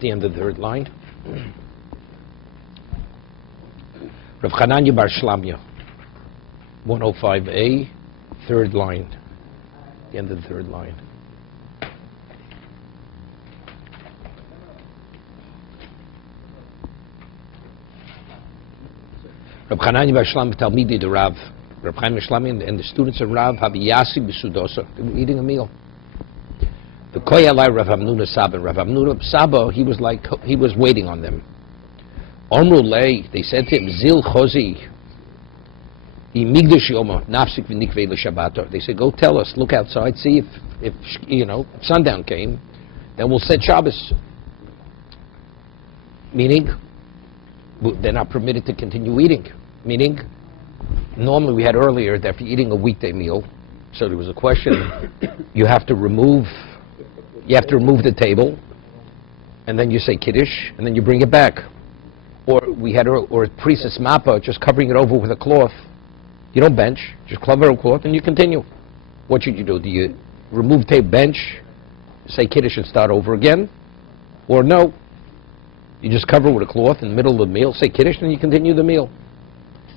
the end of the third line. Rav Chananya Bar Shlamya, 105a, third line, the end of the third line. Rav Chananya Bar Shlamya Talmidi the Rav. Rav Chaim Shlamya and the students of Rav have Yasi B'Sudosa. They were eating a meal. The Koyalai Rav Hamnuna Saba. Rav Hamnuna Saba, he was waiting on them. Omru Lei, they said to him, Zil Chozi, Imigdash Yoma, Nafsik V'Nikvei L'Shabbato. They said, go tell us, look outside, see if sundown came, then we'll set Shabbos. Meaning, they're not permitted to continue eating. Meaning, normally we had earlier that if you're eating a weekday meal, so there was a question, you have to remove the table, and then you say Kiddush, and then you bring it back. Or priestess mappa, just covering it over with a cloth. You don't bench, just cover a cloth and you continue. What should you do? Do you remove tape, bench, say Kiddush and start over again? Or no, you just cover it with a cloth in the middle of the meal, say Kiddush, and you continue the meal.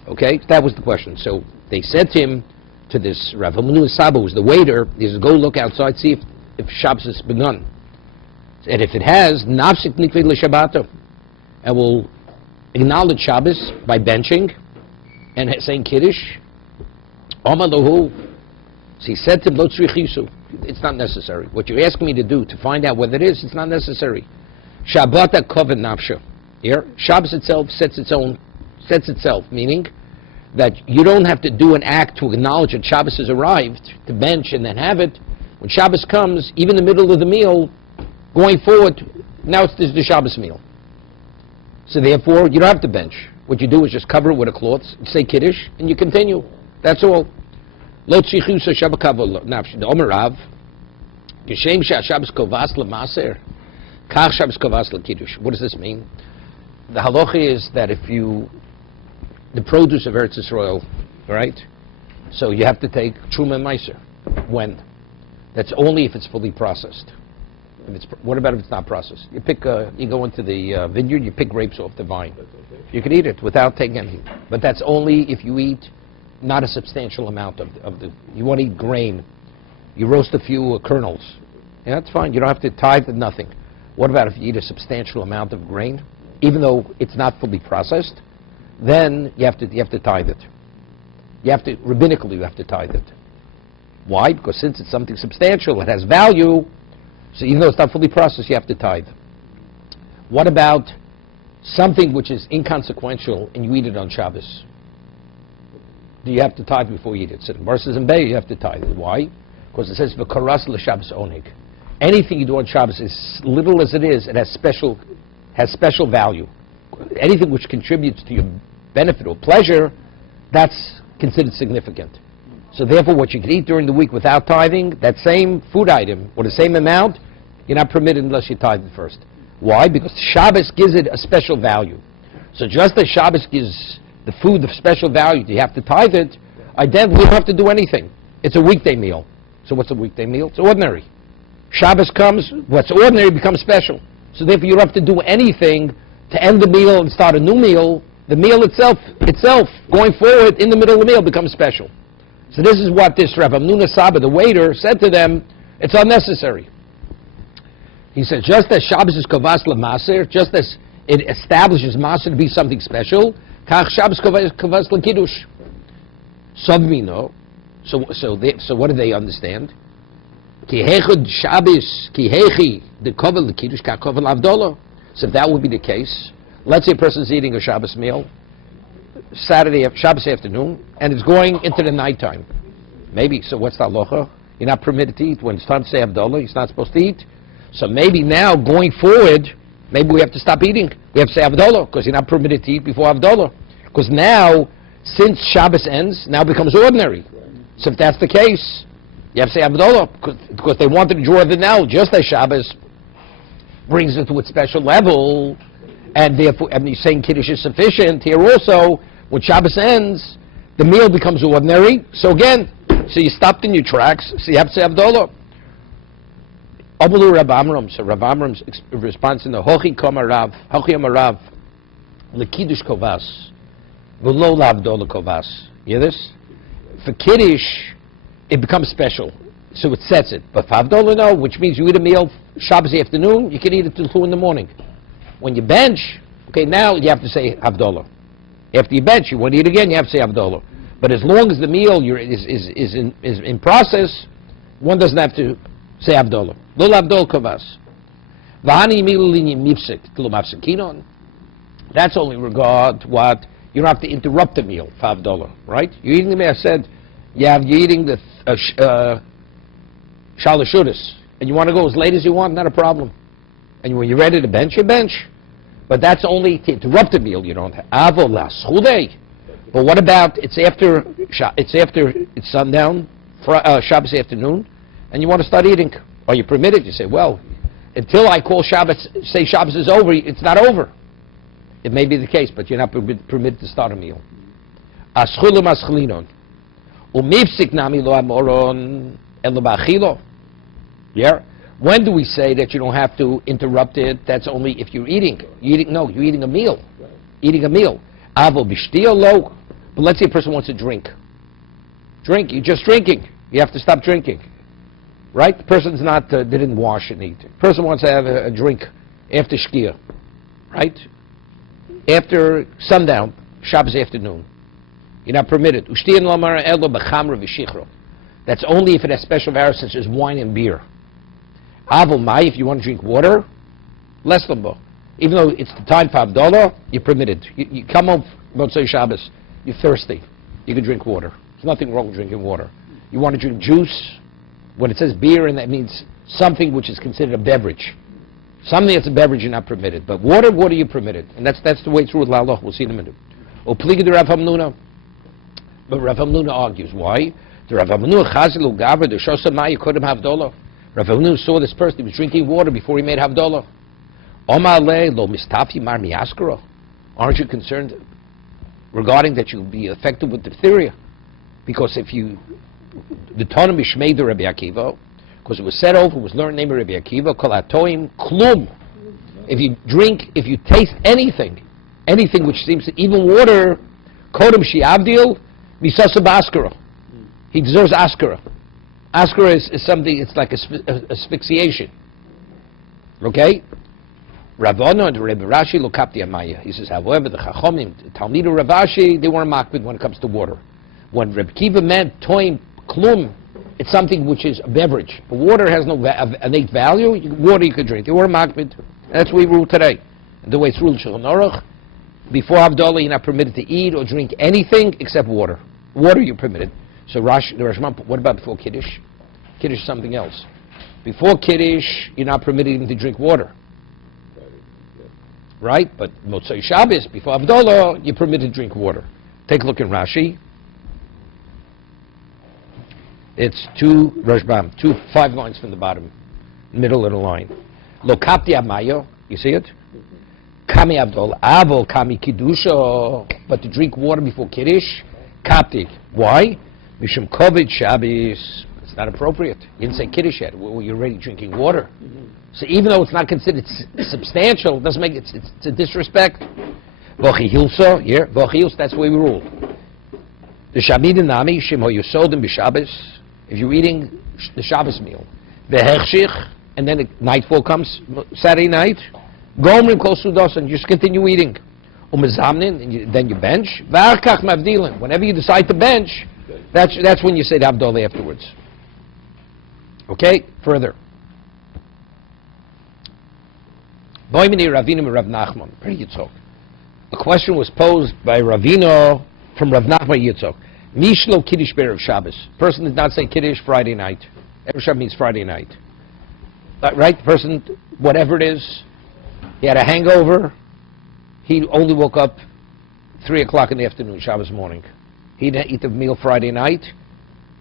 Okay, that was the question. So they said to him, to this Rav Hamnuna Saba, who was the waiter, he says, go look outside, see if Shabbos has begun. And if it has, Nafsik Nikvei L'Shabbato, and we'll acknowledge Shabbos by benching and saying Kiddush. Amalahu. So he said to him, Lo tzrich yisu. It's not necessary. What you're asking me to do to find out what it is, it's not necessary. Shabbata koven nafsha. Here, Shabbos itself sets itself, meaning that you don't have to do an act to acknowledge that Shabbos has arrived, to bench and then have it. When Shabbos comes, even in the middle of the meal, going forward, now it's the Shabbos meal. So therefore, you don't have to bench. What you do is just cover it with a cloth, say Kiddush, and you continue. That's all. Lo tzichusa shabakavol nafsh. The Omer Rav, Geshem Shabbos kovas lemaser, kach Shabbos kovas lekiddush. What does this mean? The halacha is that if the produce of Eretz Yisrael, right? So you have to take truma and meiser. When? That's only if it's fully processed. What about if it's not processed? You go into the vineyard, you pick grapes off the vine. You can eat it without taking anything. But that's only if you eat not a substantial amount of you want to eat grain. You roast a few kernels. Yeah, that's fine. You don't have to tithe nothing. What about if you eat a substantial amount of grain? Even though it's not fully processed, then you have to tithe it. Rabbinically, you have to tithe it. Why? Because since it's something substantial, it has value. So even though it's not fully processed, you have to tithe. What about something which is inconsequential and you eat it on Shabbos? Do you have to tithe before you eat it? So in verses and Bay, you have to tithe. Why? Because it says v'karas l'Shabbos onig. Anything you do on Shabbos, as little as it is, it has special value. Anything which contributes to your benefit or pleasure, that's considered significant. So therefore, what you can eat during the week without tithing, that same food item, or the same amount, you're not permitted unless you tithe it first. Why? Because Shabbos gives it a special value. So just as Shabbos gives the food of special value, you have to tithe it, identically you don't have to do anything. It's a weekday meal. So what's a weekday meal? It's ordinary. Shabbos comes, what's ordinary becomes special. So therefore you don't have to do anything to end the meal and start a new meal. The meal itself, going forward in the middle of the meal becomes special. So this is what this Rav Hamnuna Saba, the waiter, said to them, it's unnecessary. He said, just as Shabbos is kovas lemaser, just as it establishes maser to be something special, kach Shabbos kovas lekiddush. Savmino. So what do they understand? Ki hechad Shabbos, ki hechi the kovel lekiddush ka kovel avdolah. So if that would be the case, let's say a person's eating a Shabbos meal, Shabbos afternoon, and it's going into the nighttime. Maybe, so what's the halacha? You're not permitted to eat. When it's time to say Havdalah, he's not supposed to eat. So maybe now, going forward, maybe we have to stop eating. We have to say Havdalah, because you're not permitted to eat before Havdalah. Because now, since Shabbos ends, now becomes ordinary. So if that's the case, you have to say Havdalah, because they wanted to draw the now, just as Shabbos brings it to its special level, and therefore, and you're saying Kiddush is sufficient. Here also, when Shabbos ends, the meal becomes ordinary. So again, so you stopped in your tracks, so you have to say Havdalah. Abalu Rav Amram. So Rav Amram's response in the Hochi Amarav, Lekiddush Kovas, V'lo Lavdola Kovas. You hear this? For Kiddush, it becomes special. So it sets it. But for Havdolah, no, which means you eat a meal Shabbos afternoon, you can eat it till 2 in the morning. When you bench, okay, now you have to say Havdolah. After you bench, you want to eat again, you have to say Havdolah. But as long as the meal is in process, one doesn't have to say Havdolah. Lo Havdolah Kavas. V'hani milulini mipsik tlu mafsikinon. That's only regard what you don't have to interrupt the meal for Havdolah, right? You're eating the meal. I said you're eating the Shalashudas, and you want to go as late as you want, not a problem. And when you're ready to bench, you bench. But that's only to interrupt the meal. You don't have avolah schudei. But what about it's sundown, Shabbos afternoon, and you want to start eating? Are you permitted? You say, well, until I call Shabbos, say Shabbos is over, it's not over. It may be the case, but you're not permitted to start a meal. Aschulu maschlinon. Umipsik nami lo amoron elo ba'achilo. Yeah? When do we say that you don't have to interrupt it? That's only if you're eating. You're eating a meal. Eating a meal. Avo b'shtiyo lo. But let's say a person wants to drink. You're just drinking. You have to stop drinking. Right? The person's not, they didn't wash and eat. The person wants to have a drink after shkia. Right? After sundown, Shabbos afternoon. You're not permitted. Ushtiyan lamar elo b'chamra v'shichro. That's only if it has special varies such as wine and beer. Avo mai, if you want to drink water, less than bo. Even though it's the time for Havdalah, you're permitted. You come home Motzei Shabbos, you're thirsty. You can drink water. There's nothing wrong with drinking water. You want to drink juice, when it says beer, and that means something which is considered a beverage. Something that's a beverage you're not permitted. But water you're permitted. And that's the way it's ruled La'aloch. We'll see in a minute. Opliga de Rav Hamnuna. But Rav Hamnuna argues. Why? The Rav Hamnuna chazilu gavra de shosamai kodim havdolah. Rav Hamnuna saw this person. He was drinking water before he made havdolah. Omar le lo mistafi mar miaskara. Aren't you concerned regarding that you'll be affected with diphtheria? Because if you, the Tanam Bishmei de Rabbi Akiva, because it was said over, it was learned name of Rabbi Akiva, kol atoim klum. If you taste anything which seems to, even water, kodem shiavdil, misasa b'askara. He deserves askara. Askara is something, it's like asphyxiation. Okay? Ravona and Rabbi Rashi look up the Amaya. He says, however, the Chachomim, Talmud Rav Ashi, they weren't makbid when it comes to water. When Reb Kiva meant toim klum, it's something which is a beverage. But water has no innate value. Water you could drink. They weren't makbid. That's what we rule today. And the way it's ruled Shulchan Aruch, before Havdalah, you're not permitted to eat or drink anything except water. Water you're permitted. So the Rashman, what about before Kiddush? Kiddush is something else. Before Kiddush, you're not permitted even to drink water. Right? But Motzei Shabbos, before Havdalah, you're permitted to drink water. Take a look in Rashi. It's 5 lines from the bottom, middle of the line. Lo kapti amayo, you see it? Kami Havdalah, avo kami kiddusha, but to drink water before Kiddush, kapti. Why? Mishum kovid Shabbos. It's not appropriate. You didn't say Kiddush yet. You're already drinking water. So even though it's not considered substantial, it doesn't make it, it's a disrespect. Vochi hilso, yeah, vochi hilso, that's the way we rule. The Shabbat nami, shimo yosodim b'Shabbos, if you're eating the Shabbos meal, v'hechshich, and then the nightfall comes, Saturday night, gomrim kol sudos, and you just continue eating. Umezamnin, and then you bench. V'arkach mavdilim, whenever you decide to bench, that's when you say the Havdalah afterwards. Okay, further. Boimini Ravina Rav Nachman. The question was posed by Ravino from Rav Nachman Yitzchok. Mishlo Kiddush Be'erev Shabbos. Person did not say Kiddush Friday night. Erev Shabbos means Friday night. Right? The person, whatever it is, he had a hangover. He only woke up 3 o'clock in the afternoon, Shabbos morning. He didn't eat the meal Friday night.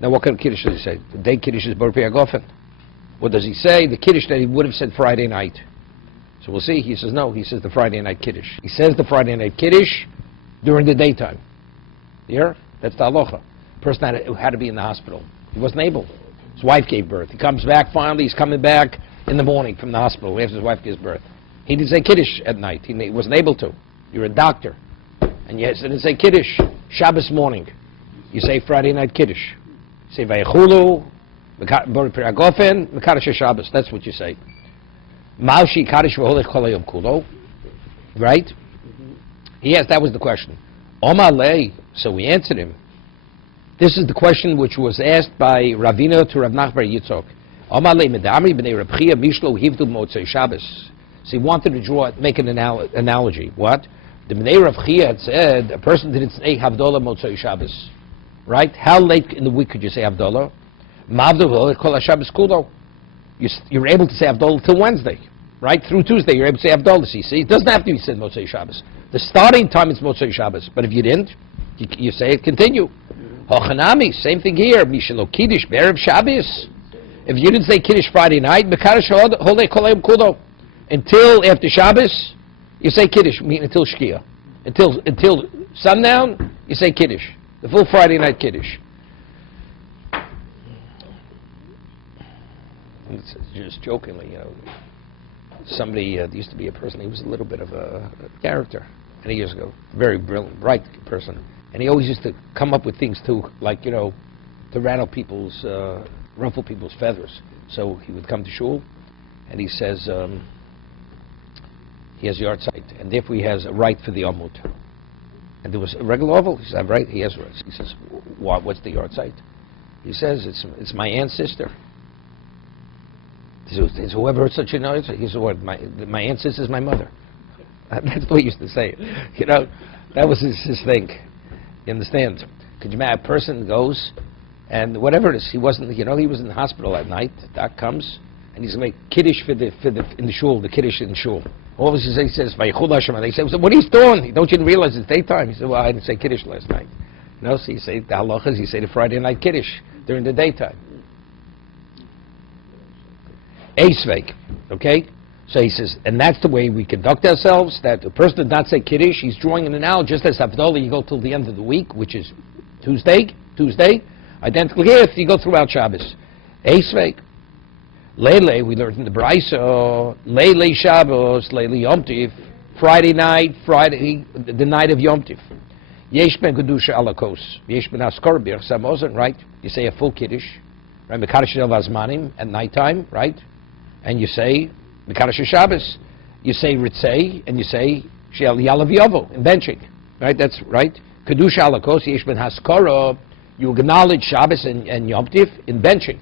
Now what kind of Kiddush does he say? The day Kiddush is Bar Piagofen. What does he say? The Kiddush that he would have said Friday night. So we'll see. He says no. He says the Friday night Kiddush. He says the Friday night Kiddush during the daytime. Yeah? That's the halacha. Person had to be in the hospital. He wasn't able. His wife gave birth. He comes back finally. He's coming back. in the morning from the hospital after his wife gives birth. He didn't say Kiddush at night. He wasn't able to. You're a doctor. And you didn't say Kiddush. Shabbos morning. You say Friday night Kiddush. You say Vayechulu, Bori Piragofen, Mekadosh Shabbos. That's what you say. Maushi Kaddish V'holech Kol Hayom Kulo. Right? Yes, that was the question. Omalei. So we answered him. This is the question which was asked by Ravina to Rav Nachbar Yitzchok. Omalei Medamri B'nei Reb Chia Mishlo Hivdu Motzei Shabbos. So he wanted to make an analogy. What? The B'nei Rav Chia had said a person didn't say Havdalah Motzei Shabbos. Right? How late in the week could you say Havdalah? Mavdu Kol HaShabbos Kulo. You're able to say Havdalah till Wednesday. Right? Through Tuesday you're able to say Havdalah. See, it doesn't have to be said Motzei Shabbos. The starting time is Motzei Shabbos. But if you didn't, you say it, continue. Hochanami, same thing here. Mishelo Kiddush Be'erev Shabbos. If you didn't say Kiddush Friday night, Mekadosh Holei Kol Hayom Kulo. Until after Shabbos, you say Kiddush, meaning until Shkia. Until sundown, you say Kiddush. The full Friday night Kiddush. It's just jokingly, somebody, there used to be a person, he was a little bit of a character many years ago, very brilliant, bright person. And he always used to come up with things too, like, to ruffle people's feathers. So he would come to shul, and he says, he has yard site, and therefore he has a right for the Amud. And there was a regular oval. He said, right, he has rights. He says, what's the yard site? He says, it's my aunt's sister. He says, whoever heard such a noise? He said, what, my aunt's sister is my mother. That's the way he used to say it. That was his thing. You understand? Could you imagine a person goes, and whatever it is, he wasn't, he was in the hospital at night. Doc comes, and he's going to make Kiddush in the shul, the Kiddush in the shul. All of a sudden he says, Vayechul Hashem. They say, what are you doing? Don't you realize it's daytime? He said, well, I didn't say Kiddush last night. So you say the halachas, you say the Friday night Kiddush during the daytime. Eisveik, okay? So he says, and that's the way we conduct ourselves, that the person did not say Kiddush, he's drawing an analogy, just as Havdalah, you go till the end of the week, which is Tuesday, identical here, you go throughout Shabbos. Eisveik. Lele, we learned in the Brisa, Lele Shabbos, Lele Yom Tiv, Friday night, the night of Yom Tiv. Yesh ben Kedusha alakos, Yesh ben Askor bir Samozon, right? You say a full Kiddush, right? Mekadosh el Vazmanim at nighttime, right? And you say Mekadosh Shabbos. You say Ritzei, and you say Shel Yalav Yovo in benching, right? That's right. Kedusha alakos, Yesh ben Haskora. You acknowledge Shabbos and Yom Tiv in benching.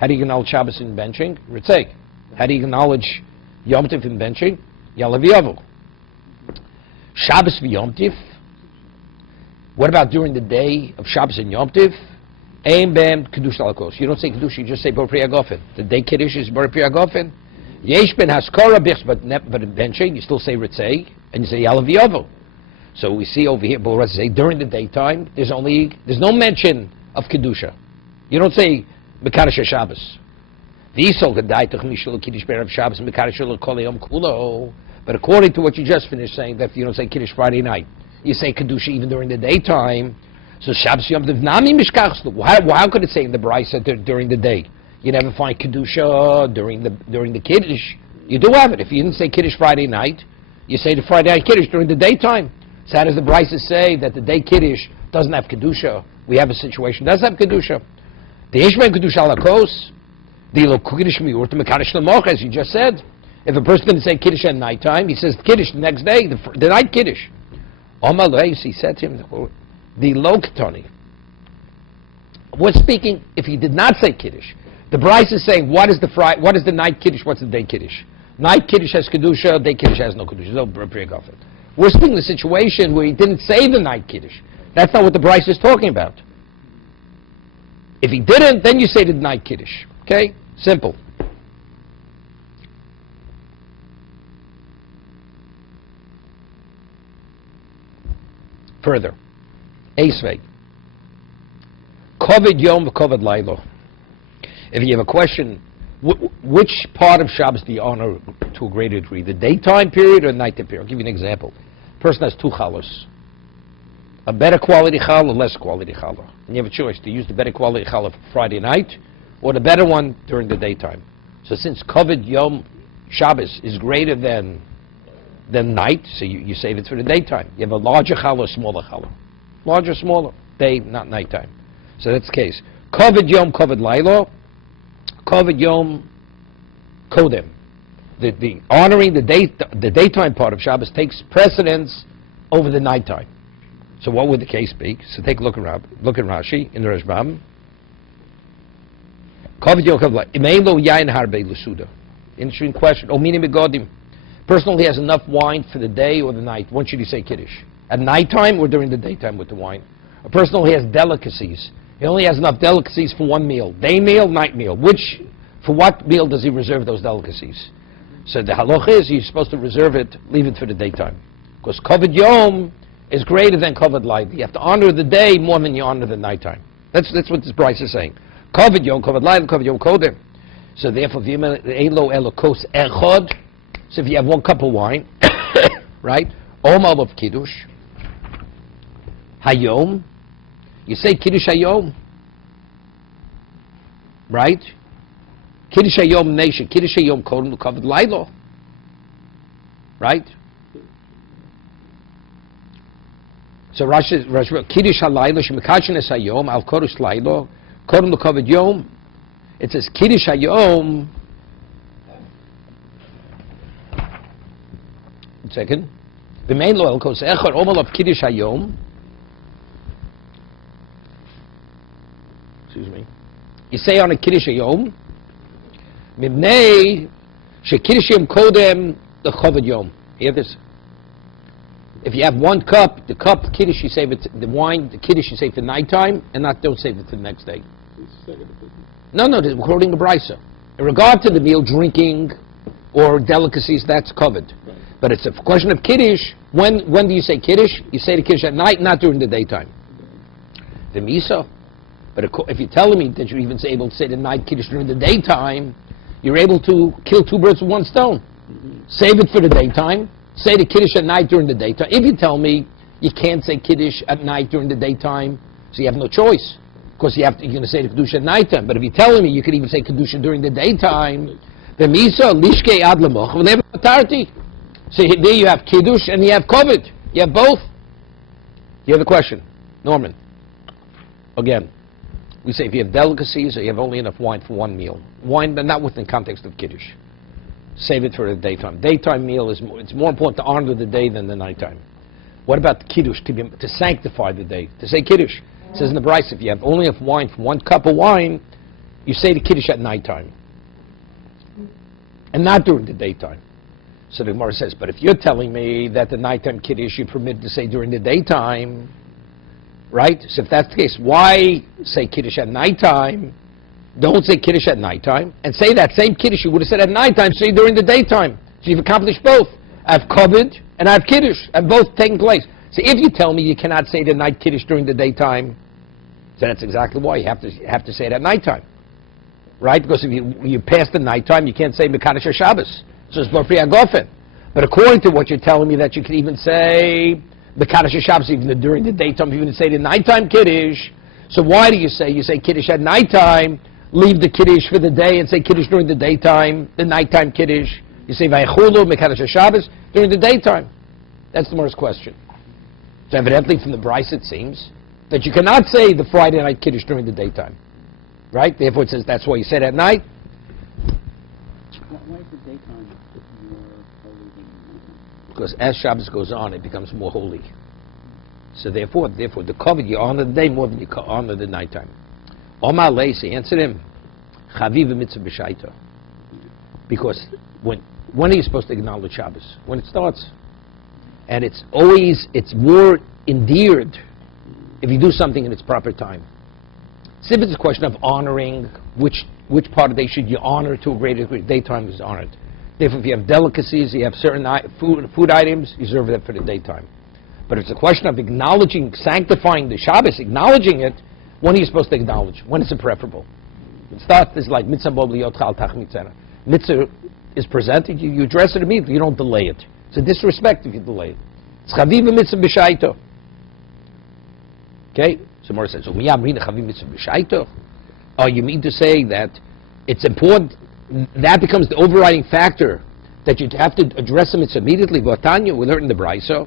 How do you acknowledge Shabbos in benching? Ritzei. How do you acknowledge Yom Tiv in benching? Yalav Yovo. Shabbos v'Yom Tiv. What about during the day of Shabbos and Yom Tiv? Ein bem Kedusha alakos. You don't say Kedusha, you just say Bor Pri Hagofen. The day Kiddush is Bor Pri Hagofen. Yesh ben Haskora bichs, but in benching, you still say Ritzei, and you say Yalav Yovo. So we see over here, Bor say during the daytime, there's no mention of Kedusha. You don't say Mekadosh Shabbos. But according to what you just finished saying, that you don't say Kiddush Friday night, you say Kedusha even during the daytime. So Shabbos Yom Tov Nami Mishkachslu. How could it say in the Brisa during the day? You never find Kedusha during the Kiddush. You do have it. If you didn't say Kiddush Friday night, you say the Friday night Kiddush during the daytime. So how does the Brisa say that the day Kiddush doesn't have Kedusha? We have a situation that does have Kedusha. The Ishmael Kedusha alakos, the lo Kiddush miur to Mekadosh Lamoch, as you just said. If a person didn't say Kiddush at nighttime, he says Kiddush the next day, the night Kiddush. Omalei, he said to him, the lo Ketoni. We're speaking if he did not say Kiddush. The Bryce is saying, what is the night Kiddush, what's the day Kiddush? Night Kiddush has Kedusha, day Kiddush has no Kedusha. No Pri Hagofen. We're speaking the situation where he didn't say the night Kiddush. That's not what the Bryce is talking about. If he didn't, then you say the night Kiddush. Okay? Simple. Further. Eisvei. Kovid Yom Kovid Lailo. If you have a question, which part of Shabbos do you honor to a greater degree? The daytime period or the nighttime period? I'll give you an example. A person has two challahs. A better quality challah, less quality challah. And you have a choice to use the better quality challah for Friday night or the better one during the daytime. So since Kavod Yom Shabbos is greater than night, so you save it for the daytime. You have a larger challah, smaller challah. Larger, smaller, day, not nighttime. So that's the case. Kavod Yom, Kavod Laila, Kavod Yom Kodem. The honoring the daytime part of Shabbos takes precedence over the nighttime. So what would the case be? So take a look at Rashi in the Rashbam. Kavod Yom, Kavod Laila. Imeilo yain harbe l'suda. Interesting question. Omini begodim. Person only has enough wine for the day or the night. When should he say Kiddush? At nighttime or during the daytime with the wine? A person only has delicacies. He only has enough delicacies for one meal. Day meal, night meal. For what meal does he reserve those delicacies? So the halacha is you're supposed to reserve it, leave it for the daytime. Because Kavod Yom is greater than Kavod Laila. You have to honor the day more than you honor the nighttime. That's what this Bryce is saying. Kavod Yom, Kavod Laila, Kavod Yom Kodem. So therefore, Elo Elokos Echod. So if you have 1 cup of wine, right? Omal of Kiddush. Hayom. You say Kiddush Hayom. Right? Kiddush Hayom Nation. Kiddush Hayom Kodem Kavod Laila. Right? So Rashi Kiddush Halayla Shemikashenes Hayom Al Kodesh Laila Kodem Kavod Yom. It says Kiddush Hayom. Second, the main loyal goes Echad Omal of Kiddush Hayom. Excuse me. You say on a Kiddush Hayom, Mibnei Shekiddush Yom Kodem the Kavod Yom. Hear this? If you have 1 cup, the cup Kiddush you save it, the wine, the Kiddush you save for nighttime, and don't save it for the next day. No, we're quoting the Brisa. In regard to the meal, drinking or delicacies, that's covered. Right. But it's a question of Kiddush. When do you say Kiddush? You say the Kiddush at night, not during the daytime. The Misa. But if you're telling me that you're even able to say the night Kiddush during the daytime, you're able to kill 2 birds with 1 stone. Mm-hmm. Save it for the daytime. Say the Kiddush at night during the daytime. If you tell me you can't say Kiddush at night during the daytime, so you have no choice. Because you're going to say the Kedusha at nighttime. But if you're telling me you could even say Kedusha during the daytime, the Misa, Lishke Ad Lamoch, will have authority. So there you have Kiddush and you have Kovid. You have both. You have the question, Norman. Again, we say if you have delicacies or you have only enough wine for 1 meal. Wine, but not within the context of Kiddush. Save it for the daytime. Daytime meal it's more important to honor the day than the nighttime. What about the Kiddush, to sanctify the day? To say Kiddush. It says in the Bryce, if you have only enough wine for 1 cup of wine, you say the Kiddush at nighttime. And not during the daytime. So the Gemara says, but if you're telling me that the nighttime Kiddush you permit to say during the daytime, right? So if that's the case, why say Kiddush at nighttime? Don't say Kiddush at nighttime. And say that same Kiddush you would have said at nighttime, say during the daytime. So you've accomplished both. I have Kovid and I have Kiddush, and both taking place. So if you tell me you cannot say the night Kiddush during the daytime, so that's exactly why you have to say it at nighttime, right? Because if you pass the nighttime, you can't say Mekadosh Shabbos. So it's B'Fri Agofen. But according to what you're telling me, that you can even say Mekadosh Shabbos even during the daytime, even say the nighttime Kiddush. So why do you say Kiddush at nighttime, leave the Kiddush for the day and say Kiddush during the daytime, the nighttime Kiddush? You say Vaychulu Mekadosh Shabbos during the daytime. That's the most question. So evidently from the Bryce it seems that you cannot say the Friday night Kiddush during the daytime. Right? Therefore it says that's why you say it at night. Why is the daytime more holy than nighttime? Because as Shabbos goes on, it becomes more holy. So therefore the Kovid, you honor the day more than you honor the nighttime. Omar Leisi, answer him. Chaviv mitzvah b'shaita. Because when are you supposed to acknowledge Shabbos? When it starts. And it's more endeared if you do something in its proper time. So if it's a question of honoring, which part of the day should you honor to a greater degree, daytime is honored. Therefore, if you have delicacies, you have certain food items, you reserve that for the daytime. But if it's a question of acknowledging, sanctifying the Shabbos, acknowledging it, when are you supposed to acknowledge? When is it preferable? It starts is like mitzvah bo liot chal tach mitzvah. Mitzvah is presented, you address it immediately, you don't delay it. It's a disrespect if you delay it. It's chaviv mitzvah b'shaito. Okay? So Mordechai says, so you mean to say that it's important that becomes the overriding factor that you have to address the mitzvah immediately. V'atanya, we learned in the Brayso.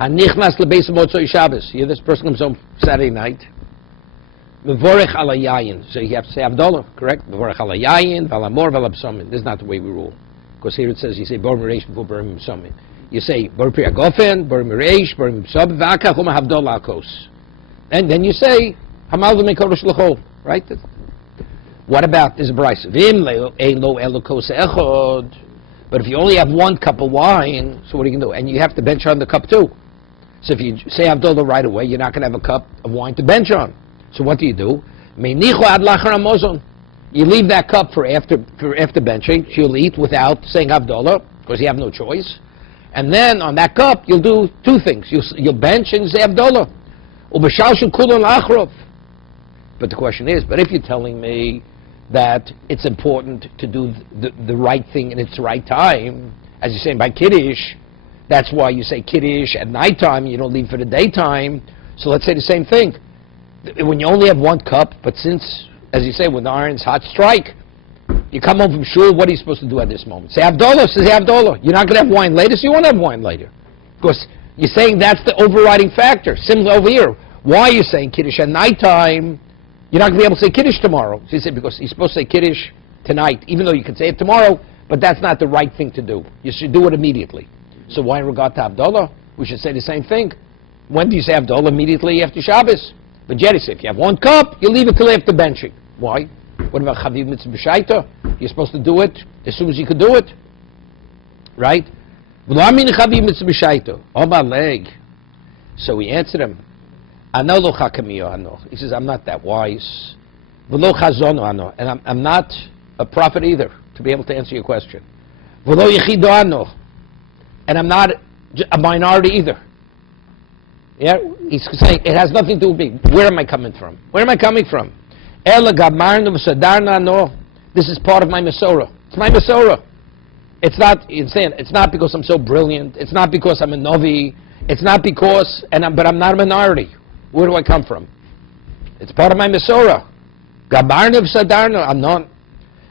Hanichnas lebeis motzoi Shabbos. Here, this person comes home Saturday night. Mevorech ala yayin. So you have to say Havdalah, correct? Mevorech ala yayin, v'alamor, v'alabsomin. This is not the way we rule. Because here it says you say Bar Mireish before Bar Misomin. You say Bar Priyagofen, Bar Mireish, Bar Misomin, v'akach uma Havdalah akos. And then you say Hamal v'mekodesh l'chol, right? What about this Bryce? Vim ein lo elokos echod. But if you only have one cup of wine, so what are you going to do? And you have to bench on the cup too. So if you say Havdalah right away, you're not going to have a cup of wine to bench on. So what do? You leave that cup for after benching. You'll eat without saying Havdalah, because you have no choice. And then on that cup, you'll do two things. You'll bench and say Havdalah. But the question is, but if you're telling me that it's important to do the right thing in its right time, as you're saying by Kiddush, that's why you say Kiddush at nighttime, you don't leave for the daytime. So let's say the same thing. When you only have one cup, but since, as you say, when the iron's hot strike, you come home from shul, what are you supposed to do at this moment? Say Havdalah, say Havdalah. You're not going to have wine later, so you won't have wine later. Because you're saying that's the overriding factor. Similar over here. Why are you saying Kiddush at nighttime? You're not going to be able to say Kiddush tomorrow. So you say, because you're supposed to say Kiddush tonight, even though you can say it tomorrow, but that's not the right thing to do. You should do it immediately. So why in regard to Havdalah, we should say the same thing. When do you say Havdalah? Immediately after Shabbos. But Jerry said, if you have one cup, you leave it till after benching. Why? What about Chaviv Mitzvah B'Shaita? You're supposed to do it as soon as you could do it. Right? So we answered him. He says, I'm not that wise. And I'm not a prophet either to be able to answer your question. And I'm not a minority either. Yeah, he's saying it has nothing to do with me. Where am I coming from? Where am I coming from? This is part of my Masorah. It's my Masorah. It's not, it's saying, it's not because I'm so brilliant. It's not because I'm a Novi. It's not because, but I'm not a minority. Where do I come from? It's part of my Masorah. I'm not.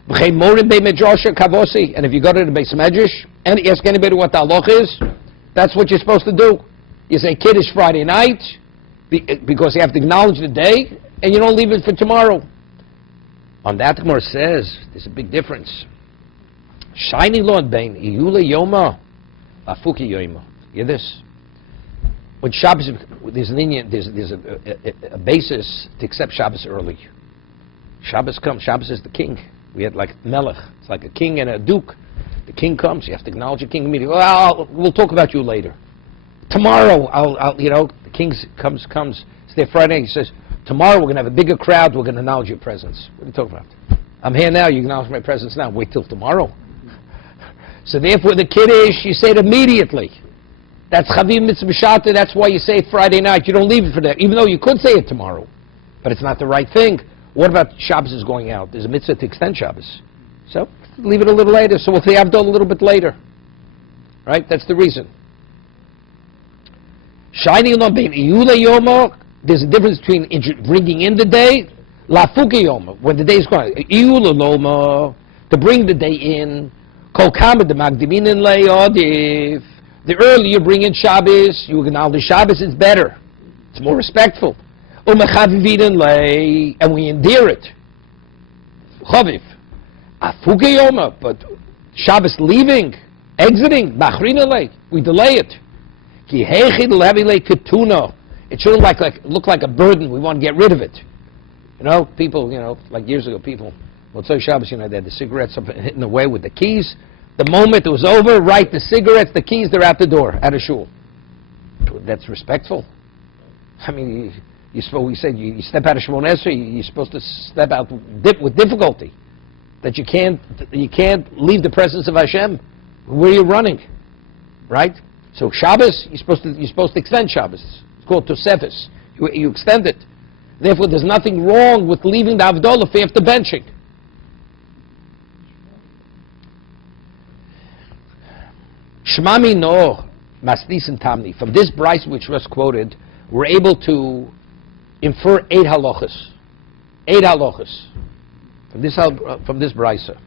And if you go to the Beis Medrash and ask anybody what the halach is, that's what you're supposed to do. You say Kiddush Friday night because you have to acknowledge the day, and you don't leave it for tomorrow. On that, the Gemara says there's a big difference. Shiny Lord Bain Iyule Yoma Afuki Yoma. Hear this? When Shabbos, there's an Indian, there's a basis to accept Shabbos early. Shabbos comes. Shabbos is the king. We had like Melech. It's like a king and a duke. The king comes. You have to acknowledge the king immediately. Well, we'll talk about you later. Tomorrow, the king comes. It's there Friday. He says, tomorrow we're going to have a bigger crowd. We're going to acknowledge your presence. What are you talking about? I'm here now. You acknowledge my presence now. Wait till tomorrow. So therefore, the Kiddush, you say it immediately. That's Chaviv Mitzvah B'Shata. That's why you say it Friday night. You don't leave it for that, even though you could say it tomorrow. But it's not the right thing. What about Shabbos is going out? There's a mitzvah to extend Shabbos. So leave it a little later. So we'll say Havdalah a little bit later. Right? That's the reason. Shining on bein Iyule Yoma, there's a difference between bringing in the day, Lafuki Yoma, when the day is gone. Iyule Loma, to bring the day in, Kol Kama de Magdimin in Le'odiv. The earlier you bring in Shabbos, you acknowledge Shabbos is better. It's more respectful. Umechavivin Lei, and we endear it. Chaviv. Afuki Yoma, but Shabbos leaving, exiting, Machrina Lei, we delay it. It shouldn't look like a burden. We want to get rid of it. People, like years ago, people, Motzei Shabbos, they had the cigarettes hidden away with the keys. The moment it was over, right, the cigarettes, the keys, they're out the door, out of shul. That's respectful. I mean, we said you step out of Shemon Esrei, you're supposed to step out with difficulty. That you can't leave the presence of Hashem. Where are you running? Right? So Shabbos, you're supposed to extend Shabbos. It's called Tosefes. You extend it. Therefore, there's nothing wrong with leaving the Havdalah for after benching. Shmami no masnis and tamni. From this Bryce which was quoted, we're able to infer 8 halachas. 8 halachas. From this brisa.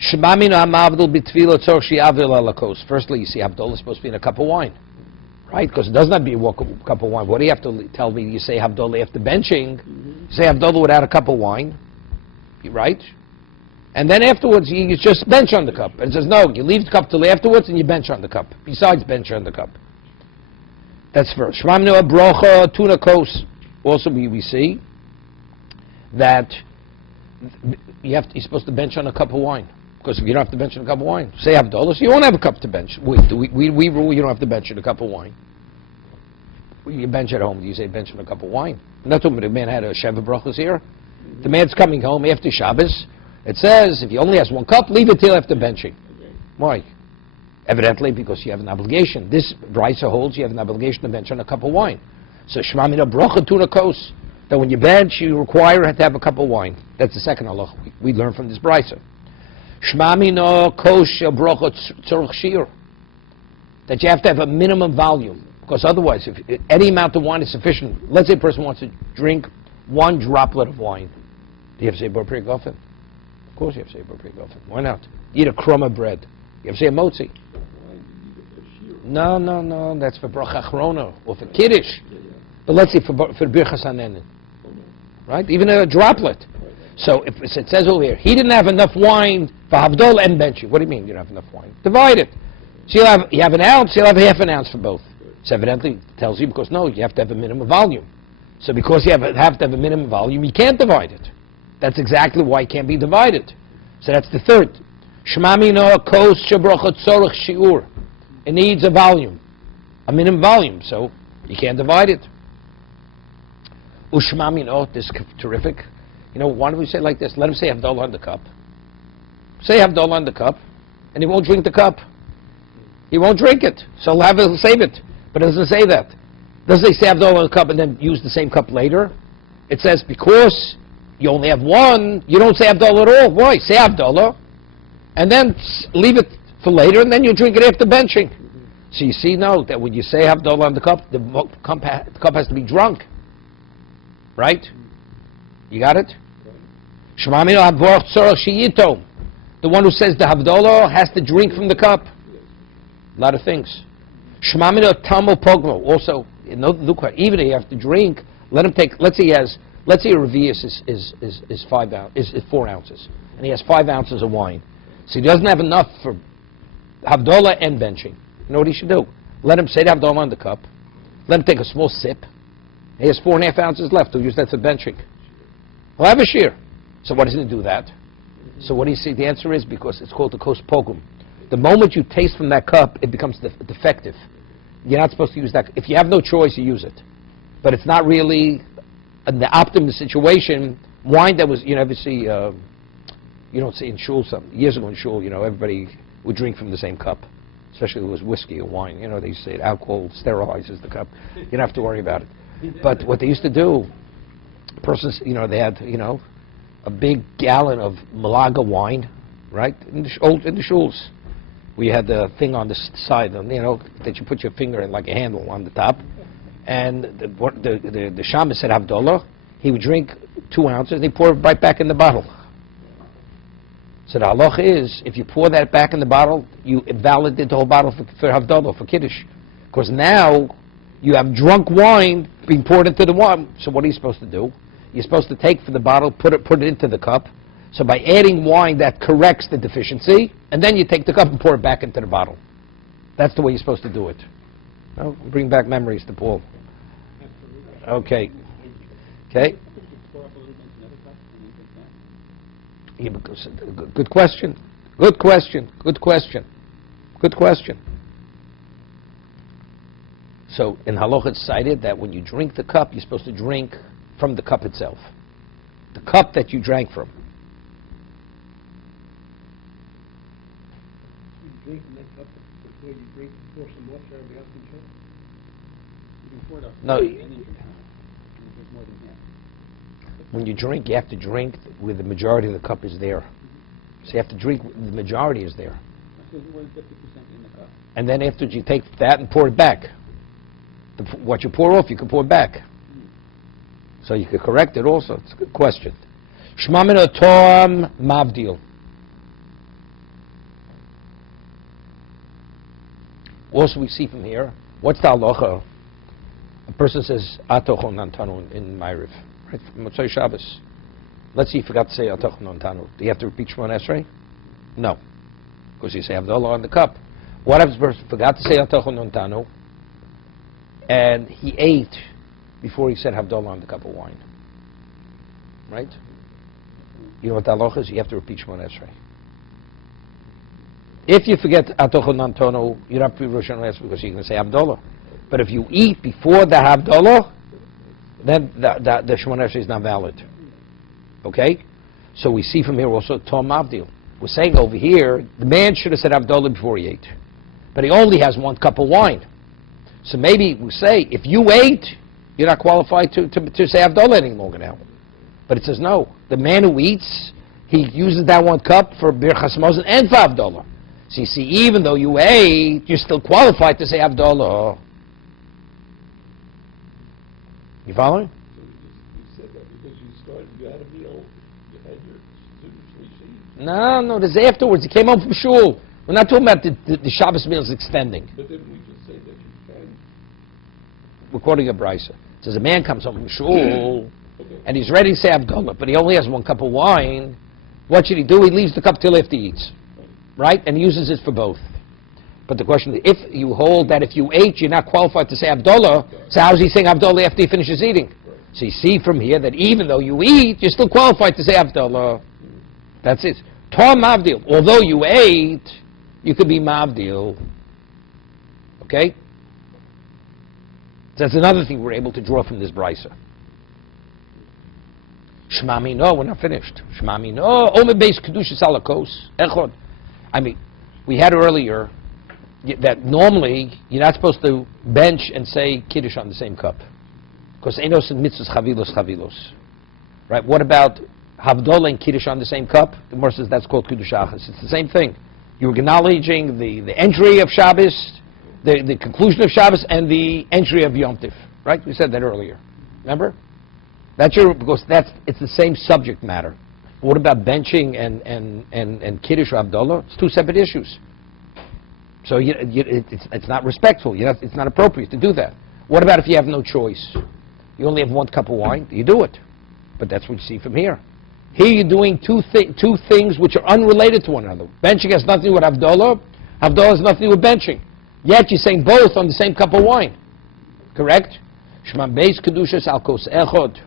Shemaminu hamavdul b'tefila tzor she'avil alakos. Firstly, you see, Havdalah is supposed to be in a cup of wine, right? Because it doesn't have to be a cup of wine. What do you have to tell me? You say Havdalah after benching. You say Havdalah without a cup of wine, right? And then afterwards, you just bench on the cup. And it says, no, you leave the cup till afterwards and you bench on the cup. Besides bench on the cup. That's first. Shemaminu abrocha tuna kos. Also, we see that you're supposed to bench on a cup of wine. Because if you don't have to bench on a cup of wine, say Havdalah, so you won't have a cup to bench. We rule you don't have to bench on a cup of wine. You bench at home, do you say bench on a cup of wine? I'm not talking about the man had a Sheva brachas here. The man's coming home after Shabbos. It says, if he only has one cup, leave it till after benching. Why? Evidently, because you have an obligation. This brisa holds you have an obligation to bench on a cup of wine. So, Shemamina bracha tuna kos. That when you bench, you require to have a cup of wine. That's the second halacha we learn from this brisa. Shemamina kos bracha tzorch shir. That you have to have a minimum volume. Because otherwise, if any amount of wine is sufficient, let's say a person wants to drink one droplet of wine. Do you have to say bar pri gofen? Of course you have to say bar pri gofen. Why not? Eat a crumb of bread. You have to say a motzi. No, that's for bracha achrona or for kiddush. But let's say for birchas hanenin, right? Even a droplet. So if it says over here, he didn't have enough wine for Havdalah and benching. What do you mean you don't have enough wine? Divide it. So you have an ounce, you'll have half an ounce for both. So evidently it tells you because no, you have to have a minimum volume. So because you have to have a minimum volume, you can't divide it. That's exactly why it can't be divided. So that's the third. Shemamina kos shebracha tzorach shiur. It needs a volume, a minimum volume, so you can't divide it. Ushmamino, this is terrific. You know, why don't we say it like this? Let him say Havdalah on the cup. Say Havdalah on the cup, and he won't drink the cup. He won't drink it, so he'll save it. But it doesn't say that. It doesn't say Havdalah on the cup and then use the same cup later. It says because you only have one, you don't say Havdalah at all. Why? Say Havdalah, and then leave it for later, and then you drink it after benching. So you see now that when you say Havdalah on the cup has to be drunk. Right? You got it? The one who says the Havdalah has to drink from the cup. A lot of things. Also, even if you have to drink, let him take, let's say a revius is 4 ounces, and he has 5 ounces of wine. So he doesn't have enough for Havdalah and benching. You know what he should do? Let him say the Havdalah on the cup. Let him take a small sip. He has 4.5 ounces left. He'll use that for benching. He'll have a shear. So what does he do that? So what do you see? The answer is because it's called the kos pogum. The moment you taste from that cup, it becomes defective. You're not supposed to use that. If you have no choice, you use it. But it's not really the optimum situation. Wine that was, obviously, you don't see in shul years ago in shul, everybody would drink from the same cup. Especially if it was whiskey or wine. They used to say alcohol sterilizes the cup. You don't have to worry about it. But what they used to do, persons, they had, a big gallon of Malaga wine, right, in the shuls. We had the thing on the side, that you put your finger in like a handle on the top. And the shaman said Havdalah, he would drink 2 ounces and he pour it right back in the bottle. So the halacha is, if you pour that back in the bottle, you invalidate the whole bottle for Havdalah, for Kiddush. Because now you have drunk wine being poured into the wine. So what are you supposed to do? You're supposed to take from the bottle, put it into the cup. So by adding wine, that corrects the deficiency, and then you take the cup and pour it back into the bottle. That's the way you're supposed to do it. Well, bring back memories to Paul. Okay. Yeah, because, good question. So in halacha it's cited that when you drink the cup, you're supposed to drink from the cup itself. The cup that you drank from. You drink from that cup before you drink, pour some water, everybody else can drink. You can pour it up. No. And then drink half. And there's more than half. When you drink, you have to drink where the majority of the cup is there. So you have to drink where the majority is there. There's more than 50% in the cup. And then after you take that and pour it back. What you pour off, you can pour back. So you could correct it also. It's a good question. Shma min toam mavdil. Also, we see from here, what's the halacha? A person says, Atochon Nantanu in Ma'ariv, right? Motzei Shabbos. Let's see, he forgot to say Atochon Nantanu. Do you have to repeat Shemon Esrei? No. Because you say Havdalah on the cup. What if a person forgot to say Atochon Nantanu, and he ate before he said Havdalah on the cup of wine? Right? You know what the halacha is? You have to repeat Shemon Esrei. If you forget Atochon Nantanu, you're not Rosh Hashanah because you're going to say Havdalah. But if you eat before the Havdalah, then the Shemon Esrei is not valid. Okay? So we see from here also Tom Avdil. We're saying over here, the man should have said Havdalah before he ate. But he only has 1 cup of wine. So maybe we say, if you ate, you're not qualified to say Havdalah any longer now. But it says no. The man who eats, he uses that 1 cup for Birchas Hamazon and for Havdalah. So you see, even though you ate, you're still qualified to say Havdalah. You following? So you said that because you had a meal, you had your students receive. No, this is afterwards. He came home from shul. We're not talking about the Shabbos meals extending. But didn't we just say that you can? We're quoting a brisa. It says a man comes home from shul, Okay. and he's ready to say Havdalah, but he only has 1 cup of wine. What should he do? He leaves the cup till after he eats. Right? And he uses it for both. But the question is, if you hold that if you ate, you're not qualified to say Havdalah, so how is he saying Havdalah after he finishes eating? Right. So you see from here that even though you eat, you're still qualified to say Havdalah. That's it. Tom Mavdil. Although you ate, you could be Mavdil. Okay? That's another thing we're able to draw from this brisa. Shmami no, we're not finished. Shmami no, Omer beis kedusha salakos echod. I mean, we had earlier that normally you're not supposed to bench and say Kiddush on the same cup. Because Enos and Mitzvahs Chavilos. Right? What about Havdalah and Kiddush on the same cup? The Gemara says that's called Kiddush Achas. It's the same thing. You're acknowledging the entry of Shabbos, the conclusion of Shabbos, and the entry of Yom Tiv. Right? We said that earlier. Remember? Because it's the same subject matter. What about benching and Kiddush or Havdalah? It's 2 separate issues. So it's not respectful. It's not appropriate to do that. What about if you have no choice? You only have 1 cup of wine. You do it. But that's what you see from here. Here you're doing two things which are unrelated to one another. Benching has nothing to do with Havdalah. Havdalah has nothing to do with benching. Yet you're saying both on the same cup of wine. Correct? Shema beis kedushas al kos echod.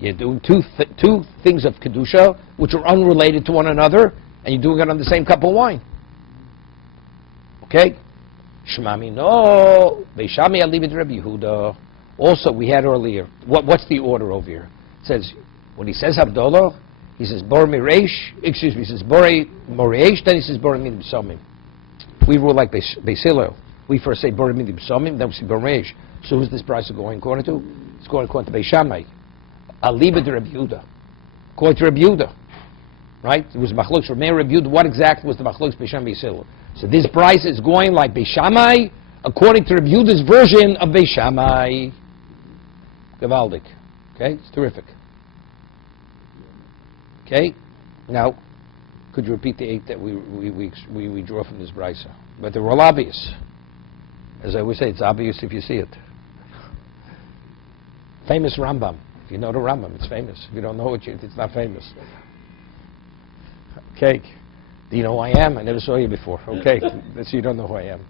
You're doing two things of Kedusha, which are unrelated to one another, and you're doing it on the same cup of wine. Okay? Shmami no, Beishami Alibid Rabbi Yehuda. Also, we had earlier, what's the order over here? It says, when he says Havdalah, he says Bor Mireish, he says Bor Moreish, then he says Bor Midim Somim. We rule like Beis Hillel. We first say Bor Midim Somim, then we say Bor Moreish. So who's this price going according to? It's going according to Beis Shammai. Alibid Rabbi Yehuda. According to Rabbi Yehuda. Right? It was Machlokes from Rabbi Yehuda. What exactly was the Machlokes Beis Shammai Beis Hillel? So this price is going like Beis Shammai, according to Rabbi Yehuda's version of Beis Shammai. Gavaldik. Okay? It's terrific. Okay? Now, could you repeat the 8 that we draw from this brisa? But they're all obvious. As I always say, it's obvious if you see it. Famous Rambam. If you know the Rambam, it's famous. If you don't know it, it's not famous. Okay. Do you know who I am? I never saw you before. Okay. So you don't know who I am.